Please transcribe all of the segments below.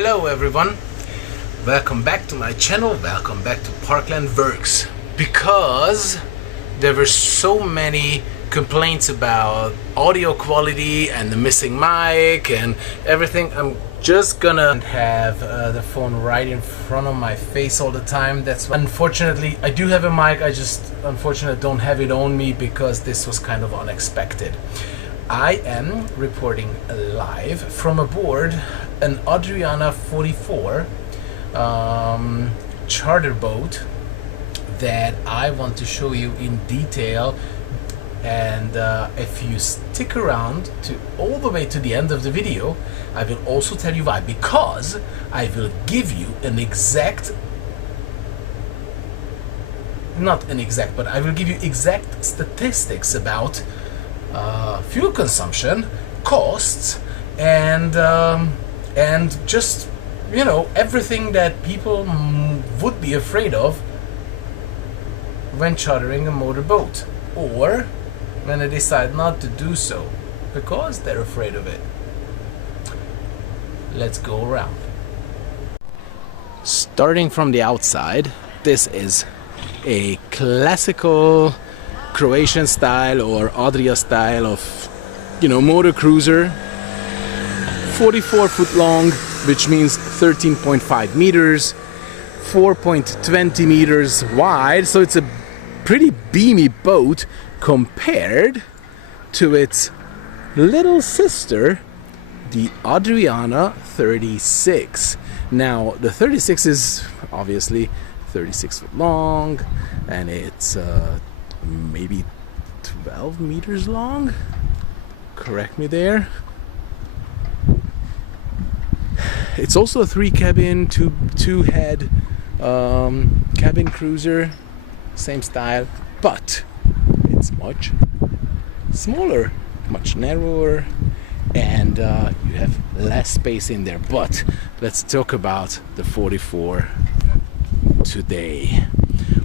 Hello everyone, welcome back to my channel, welcome back to Parkland Works. Because there were so many complaints about audio quality and the missing mic and everything, I'm just gonna have the phone right in front of my face all the time. That's why, unfortunately, I do have a mic, I just unfortunately don't have it on me because this was kind of unexpected. I am reporting live from aboard an Adriana 44 charter boat that I want to show you in detail. And if you stick around to all the way to the end of the video, I will also tell you why. Because I will give you an exact, not an exact, but I will give you exact statistics about fuel consumption, costs, and just, you know, everything that people would be afraid of when chartering a motorboat, or when they decide not to do so because they're afraid of it. Let's go around. Starting from the outside, this is a classical Croatian style or Adria style of, you know, motor cruiser. 44 foot long, which means 13.5 meters, 4.20 meters wide, so it's a pretty beamy boat compared to its little sister, the Adriana 36. Now the 36 is obviously 36 foot long, and it's maybe 12 meters long, correct me there. It's also a 3-cabin, two head cabin cruiser, same style, but it's much smaller, much narrower, and you have less space in there. But let's talk about the 44 today.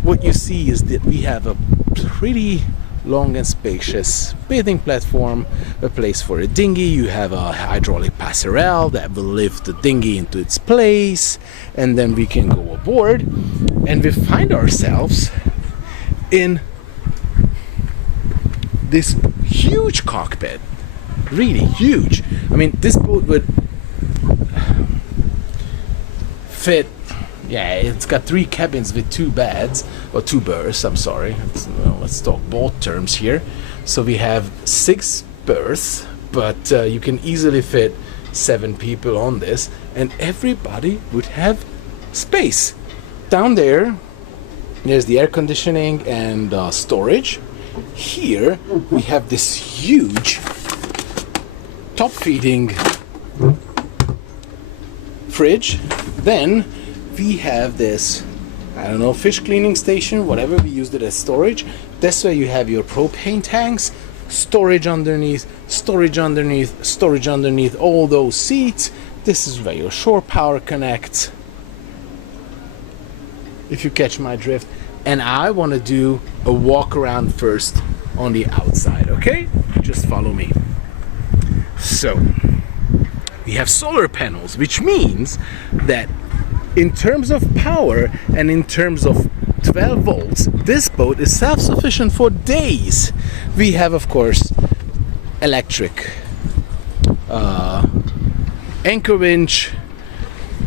What you see is that we have a pretty long and spacious bathing platform, a place for a dinghy. You have a hydraulic passerelle that will lift the dinghy into its place, and then we can go aboard, and we find ourselves in this huge cockpit, really huge. I mean, this boat would fit, yeah, it's got 3 cabins with 2 beds, or 2 berths, I'm sorry. Let's talk boat terms here. So we have 6 berths, but you can easily fit 7 people on this, and everybody would have space. Down there, there's the air conditioning and storage. Here we have this huge top feeding fridge. Then we have this, I don't know, fish cleaning station, whatever, we used it as storage. This way you have your propane tanks, storage underneath, storage underneath, storage underneath all those seats. This is where your shore power connects, if you catch my drift. And I want to do a walk around first on the outside, okay? Just follow me. So we have solar panels, which means that in terms of power and in terms of 12 volts, this boat is self-sufficient for days. We have, of course, electric anchor winch,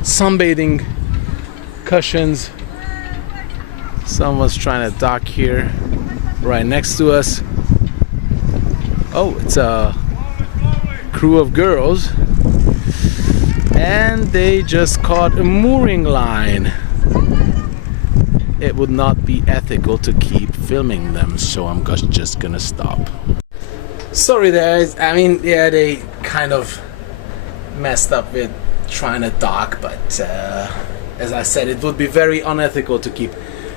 sunbathing cushions. Someone's trying to dock here right next to us. Oh, it's a crew of girls, and they just caught a mooring line. It would not be ethical to keep filming them, so I'm just gonna stop. Sorry guys, I mean, yeah, they kind of messed up with trying to dock, but as I said, it would be very unethical to keep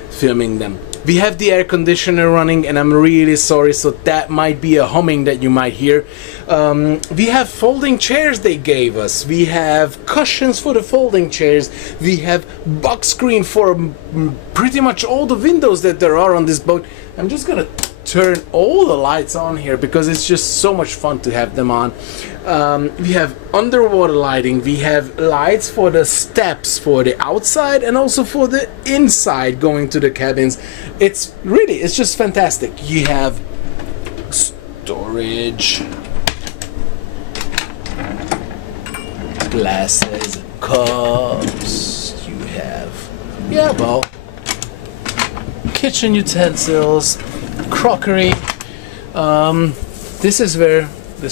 filming them. We have the air conditioner running, and I'm really sorry, so that might be a humming that you might hear. We have folding chairs they gave us. We have cushions for the folding chairs. We have box screen for pretty much all the windows that there are on this boat. I'm just gonna turn all the lights on here because it's just so much fun to have them on. We have underwater lighting, we have lights for the steps for the outside and also for the inside going to the cabins. It's just fantastic. You have storage, glasses, cups, you have, kitchen utensils, crockery. This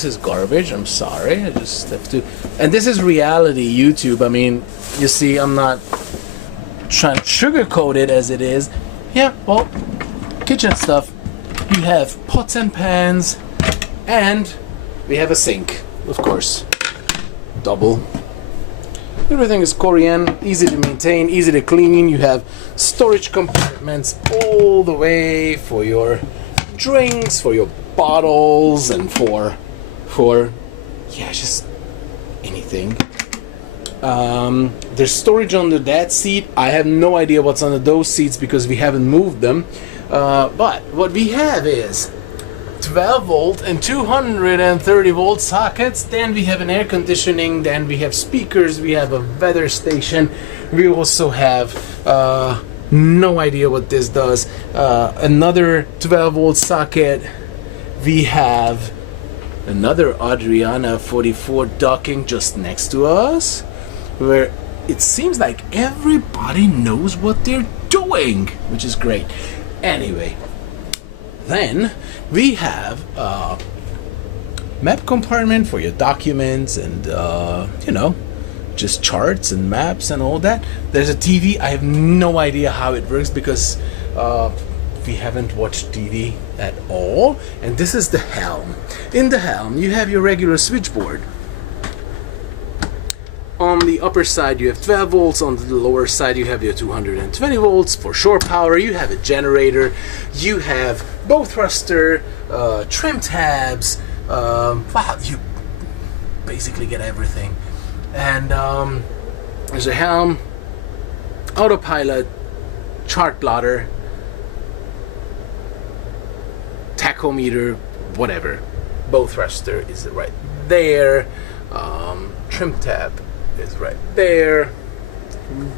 is garbage, I'm sorry, I just have to, and this is reality YouTube. I mean, you see, I'm not trying to sugarcoat it as it is. Kitchen stuff. You have pots and pans, and we have a sink, of course, double. Everything is Korean, easy to maintain, easy to clean. You have storage compartments all the way for your drinks, for your bottles, and for just anything. There's storage under that seat. I have no idea what's under those seats because we haven't moved them. But what we have is 12 volt and 230 volt sockets. Then we have an air conditioning. Then we have speakers. We have a weather station. We also have no idea what this does. Another 12 volt socket. We have another Adriana 44 docking just next to us, where it seems like everybody knows what they're doing, which is great. Anyway, then we have a map compartment for your documents and just charts and maps and all that. There's a TV. I have no idea how it works because we haven't watched TV at all. And this is the helm. In the helm you have your regular switchboard. On the upper side you have 12 volts, on the lower side you have your 220 volts for shore power. You have a generator, you have bow thruster, trim tabs, you basically get everything. And there's a helm, autopilot, chart plotter, tachometer, whatever. Bow thruster is right there, trim tab is right there,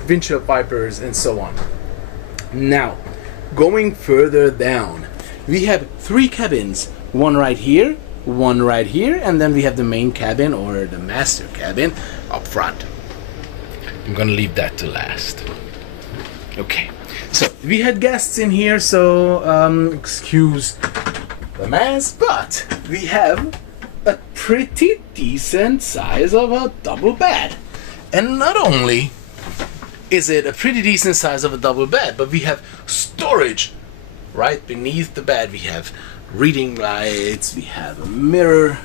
windshield wipers, and so on. Now, going further down, we have 3 cabins, one right here, and then we have the main cabin or the master cabin up front. I'm gonna leave that to last. Okay, so we had guests in here, so excuse the mess, but we have a pretty decent size of a double bed. And not only is it a pretty decent size of a double bed, but we have storage right beneath the bed. We have reading lights, we have a mirror,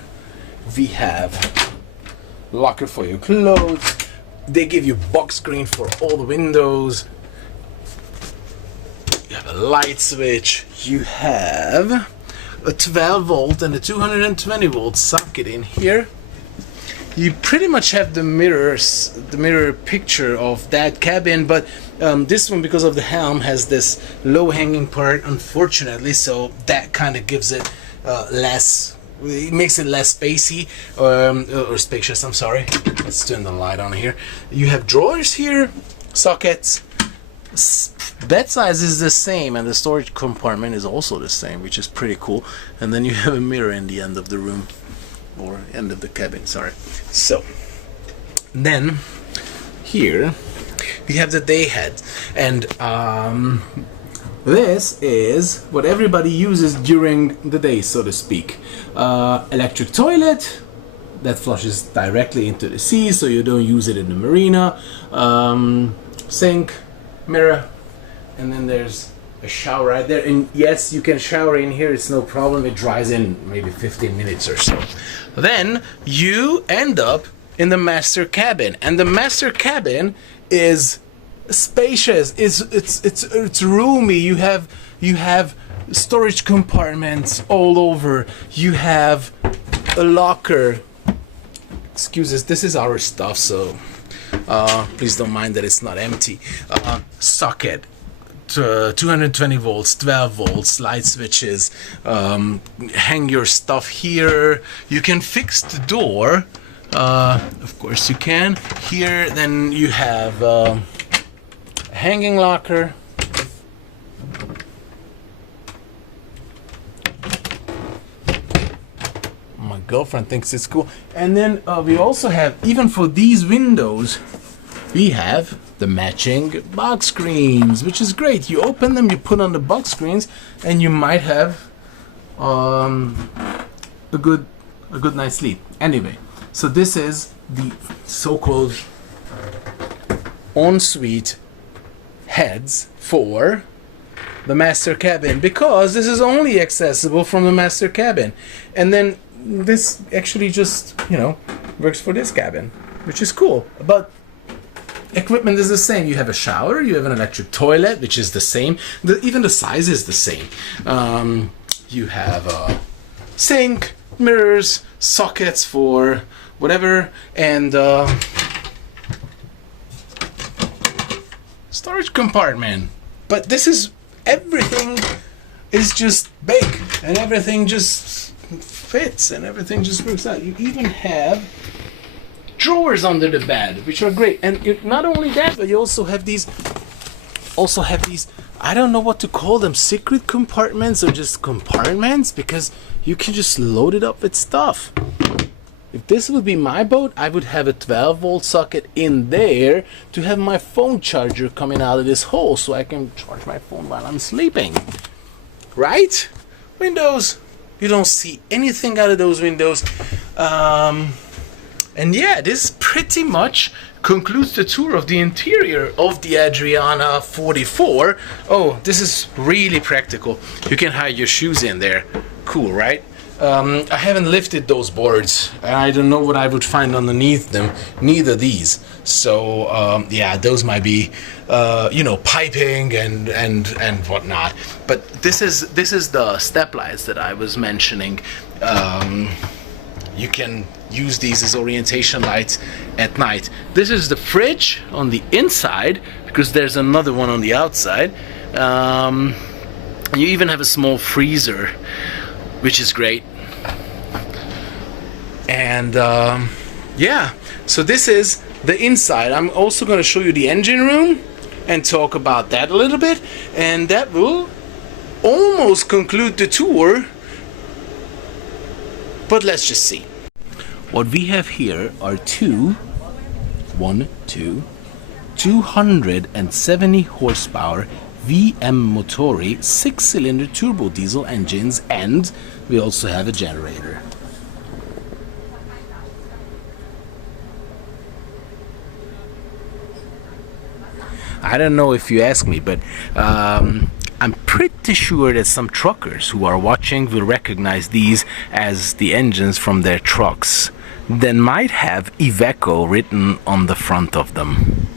we have locker for your clothes. They give you box screen for all the windows. You have a light switch. You have a 12 volt and a 220 volt socket in here. You pretty much have the mirror picture of that cabin, but this one, because of the helm, has this low hanging part, unfortunately, so that kind of gives it it makes it less spacey, or spacious, I'm sorry. Let's turn the light on here. You have drawers here, sockets. Bed size is the same, and the storage compartment is also the same, which is pretty cool. And then you have a mirror in the end of the room, or end of the cabin, sorry. So then here we have the day head, and this is what everybody uses during the day, so to speak. Electric toilet that flushes directly into the sea, so you don't use it in the marina. Sink, mirror, and then there's a shower right there. And yes, you can shower in here, it's no problem. It dries in maybe 15 minutes or so. Then you end up in the master cabin, and the master cabin is spacious. It's roomy. You have storage compartments all over. You have a locker. Excuses, this is our stuff, so please don't mind that it's not empty. Socket, 220 volts, 12 volts, light switches, hang your stuff here. You can fix the door, of course you can. Here then you have a hanging locker. My girlfriend thinks it's cool. And then we also have, even for these windows, we have the matching box screens, which is great. You open them, you put on the box screens, and you might have a good night's sleep. Anyway, so this is the so-called ensuite heads for the master cabin, because this is only accessible from the master cabin. And then this actually just, you know, works for this cabin, which is cool. But equipment is the same. You have a shower, you have an electric toilet, which is the same. Even the size is the same. You have a sink, mirrors, sockets for whatever, and storage compartment. But this is, everything is just big, and everything just fits, and everything just works out. You even have drawers under the bed, which are great. And not only that, but you also have these, I don't know what to call them, secret compartments or just compartments, because you can just load it up with stuff. If this would be my boat, I would have a 12-volt socket in there to have my phone charger coming out of this hole so I can charge my phone while I'm sleeping. Right? Windows. You don't see anything out of those windows. And yeah, this pretty much concludes the tour of the interior of the Adriana 44. Oh, this is really practical. You can hide your shoes in there. Cool, right? I haven't lifted those boards. I don't know what I would find underneath them. Neither these. So yeah, those might be, you know, piping and whatnot. But this is the step lights that I was mentioning. You can use these as orientation lights at night. This is the fridge on the inside, because there's another one on the outside. You even have a small freezer, which is great. And yeah, so this is the inside. I'm also going to show you the engine room and talk about that a little bit, and that will almost conclude the tour. But let's just see. What we have here are 270 horsepower VM Motori 6-cylinder turbo diesel engines, and we also have a generator. I don't know if you ask me, but I'm pretty sure that some truckers who are watching will recognize these as the engines from their trucks that might have Iveco written on the front of them.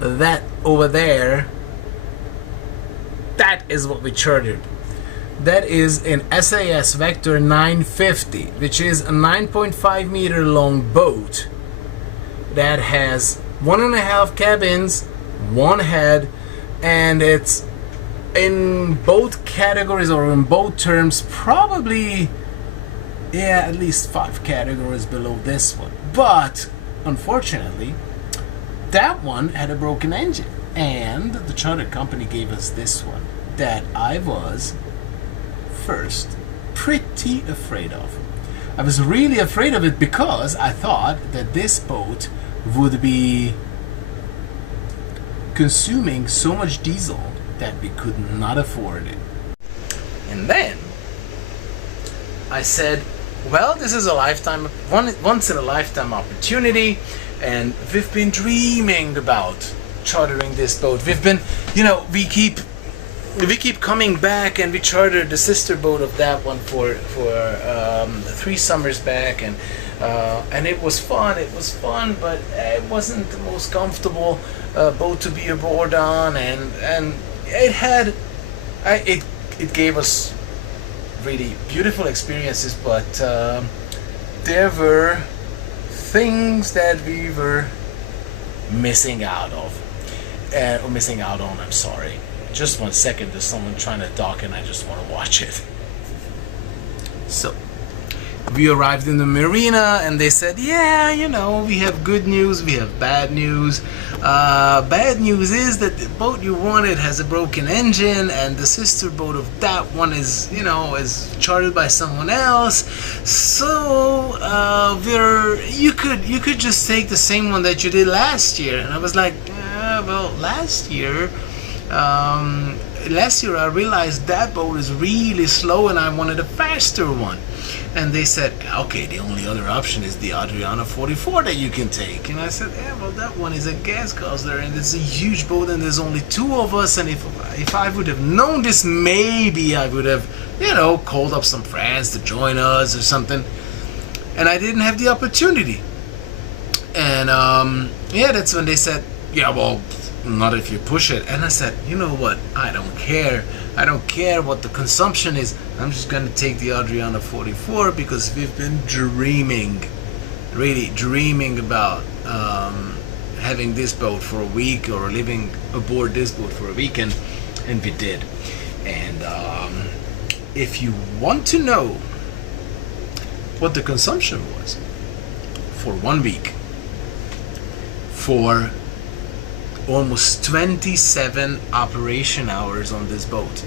That over there, that is what we chartered. That is an SAS Vektor 950, which is a 9.5 meter long boat that has 1.5 cabins, one head, and it's in both categories, or in both terms, probably, yeah, at least 5 categories below this one. But unfortunately, that one had a broken engine, and the charter company gave us this one that I was first pretty afraid of. I was really afraid of it because I thought that this boat would be consuming so much diesel that we could not afford it. And then I said, well, this is a once in a lifetime opportunity, and we've been dreaming about chartering this boat. We've been, you know, we keep we keep coming back, and we chartered the sister boat of that one for 3 summers back, and it was fun. It was fun, but it wasn't the most comfortable boat to be aboard on, and it gave us really beautiful experiences, but there were things that we were missing out on. I'm sorry. Just 1 second, there's someone trying to talk and I just want to watch it. So, we arrived in the marina and they said, yeah, we have good news, we have bad news. Bad news is that the boat you wanted has a broken engine, and the sister boat of that one is chartered by someone else. So, you could just take the same one that you did last year. And I was like, well, last year I realized that boat is really slow and I wanted a faster one. And they said, okay, the only other option is the Adriana 44 that you can take. And I said, yeah, well, that one is a gas guzzler and it's a huge boat and there's only 2 of us. And if I would have known this, maybe I would have, called up some friends to join us or something. And I didn't have the opportunity. And that's when they said, yeah, well, not if you push it. And I said, you know what, I don't care what the consumption is. I'm just gonna take the Adriana 44 because we've been really dreaming about having this boat for a week or living aboard this boat for a weekend, and we did. And if you want to know what the consumption was for 1 week, for almost 27 operation hours on this boat,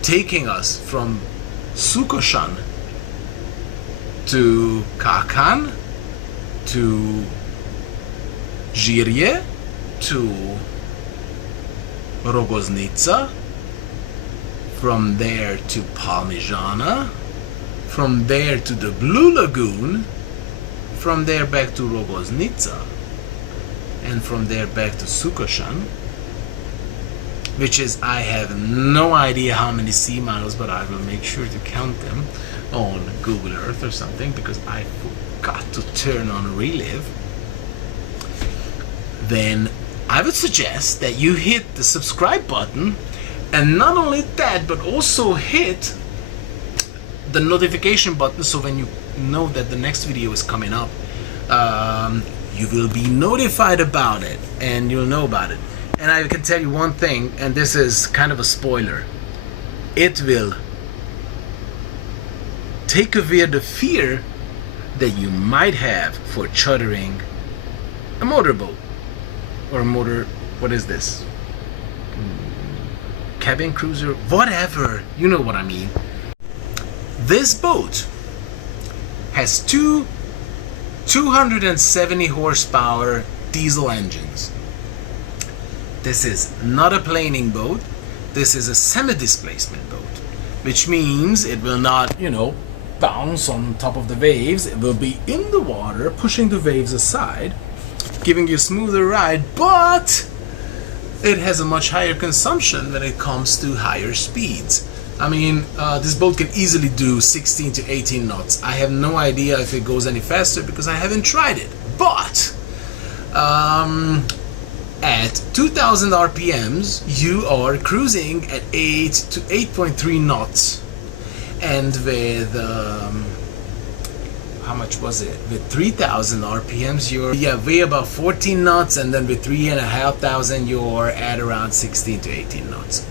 taking us from Sukoshan to Kakan to Žirje to Rogoznica, from there to Palmijana, from there to the Blue Lagoon, from there back to Rogoznica, and from there back to Sukoshan, which is, I have no idea how many sea miles, but I will make sure to count them on Google Earth or something, because I forgot to turn on Relive. Then I would suggest that you hit the subscribe button, and not only that, but also hit the notification button, so when you know that the next video is coming up, you will be notified about it and you'll know about it. And I can tell you one thing, and this is kind of a spoiler: it will take away the fear that you might have for chartering a motorboat or a motor, what is this, cabin cruiser, whatever, you know what I mean. This boat has 270 horsepower diesel engines. This is not a planing boat. This is a semi-displacement boat, which means it will not, bounce on top of the waves. It will be in the water, pushing the waves aside, giving you a smoother ride, but it has a much higher consumption when it comes to higher speeds. I mean, this boat can easily do 16 to 18 knots. I have no idea if it goes any faster because I haven't tried it. But at 2000 RPMs, you are cruising at 8 to 8.3 knots. And with, how much was it? With 3000 RPMs, you're way above 14 knots. And then with 3,500, you're at around 16 to 18 knots.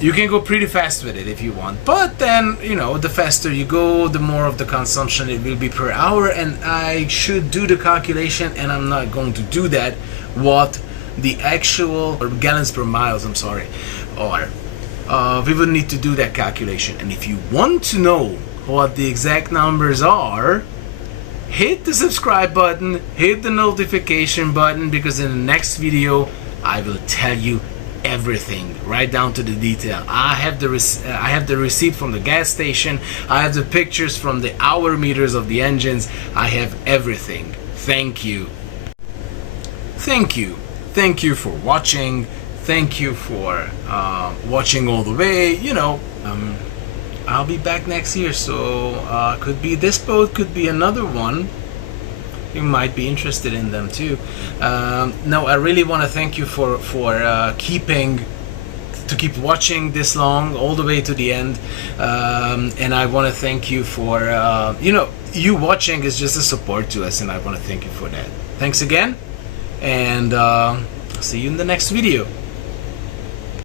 You can go pretty fast with it if you want, but then, the faster you go, the more of the consumption it will be per hour. And I should do the calculation, and I'm not going to do that, what the actual, or gallons per miles, I'm sorry, or we will need to do that calculation. And if you want to know what the exact numbers are, hit the subscribe button, hit the notification button, because in the next video I will tell you everything, right down to the detail. I have the receipt from the gas station. I have the pictures from the hour meters of the engines. I have everything. Thank you for watching. thank you for watching all the way. You know, I'll be back next year, so could be this boat, could be another one. You might be interested in them too. No, I really want to thank you for keep watching this long, all the way to the end. And I want to thank you for you watching is just a support to us, and I want to thank you for that. Thanks again, and see you in the next video.